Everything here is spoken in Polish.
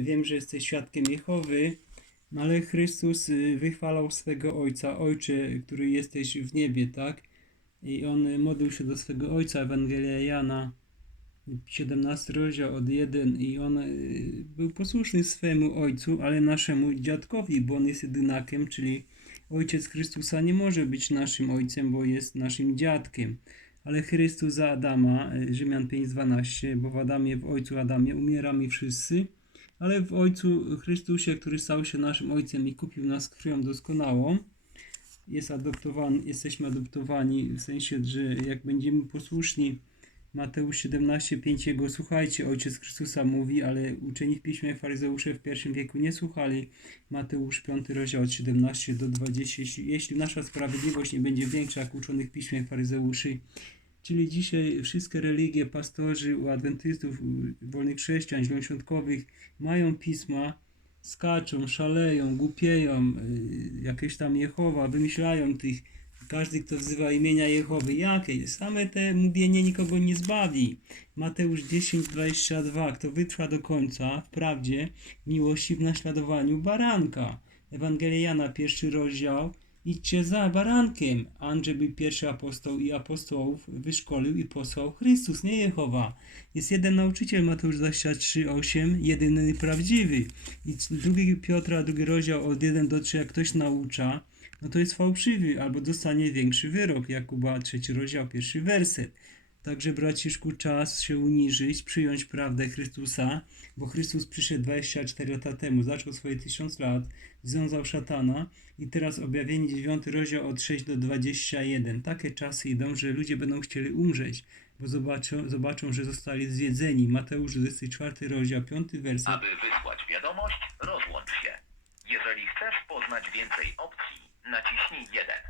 wiem, że jesteś świadkiem Jehowy, no ale Chrystus y, wychwalał swego Ojca, Ojcze, który jesteś w niebie, tak? I on modlił się do swego Ojca, Ewangelia Jana, 17 rozdział od 1 i on y, był posłuszny swemu Ojcu, ale naszemu dziadkowi, bo on jest jedynakiem, czyli Ojciec Chrystusa nie może być naszym Ojcem, bo jest naszym dziadkiem. Ale Chrystus za Adama, y, Rzymian 5:12, bo w Adamie, w Ojcu Adamie umieramy wszyscy, ale w Ojcu Chrystusie, który stał się naszym Ojcem i kupił nas krwią doskonałą, jest adoptowany, jesteśmy adoptowani w sensie, że jak będziemy posłuszni Mateusz 17:5 jego słuchajcie, Ojciec Chrystusa mówi, ale uczeni w piśmie faryzeusze w pierwszym wieku nie słuchali. Mateusz 5 rozdział od 17 do 20. Jeśli, jeśli nasza sprawiedliwość nie będzie większa jak uczonych w piśmie faryzeuszy, czyli dzisiaj wszystkie religie, pastorzy, u adwentystów, u wolnych chrześcijan, zielonoświątkowych mają pisma, skaczą, szaleją, głupieją, y, jakieś tam Jehowa, wymyślają tych każdy, kto wzywa imienia Jehowy, jakie? Same te mówienie nikogo nie zbawi. Mateusz 10, 22. Kto wytrwa do końca w prawdzie, miłości, w naśladowaniu baranka. Ewangelia Jana, pierwszy rozdział. Idźcie za barankiem. Andrzej pierwszy apostoł i apostołów wyszkolił i posłał Chrystus, nie Jehowa. Jest jeden nauczyciel, Mateusz 23, 8, jedyny prawdziwy. I drugi Piotra, drugi rozdział od 1 do 3, jak ktoś naucza, no to jest fałszywy, albo dostanie większy wyrok. Jakuba, trzeci rozdział, pierwszy werset. Także braciszku, czas się uniżyć, przyjąć prawdę Chrystusa, bo Chrystus przyszedł 24 lata temu, zaczął swoje tysiąc lat, związał szatana i teraz objawienie 9 rozdział od 6 do 21. Takie czasy idą, że ludzie będą chcieli umrzeć, bo zobaczą, zobaczą że zostali zjedzeni. Mateusz 24 rozdział, 5 werset. Aby wysłać wiadomość, rozłącz się. Jeżeli chcesz poznać więcej opcji, naciśnij 1.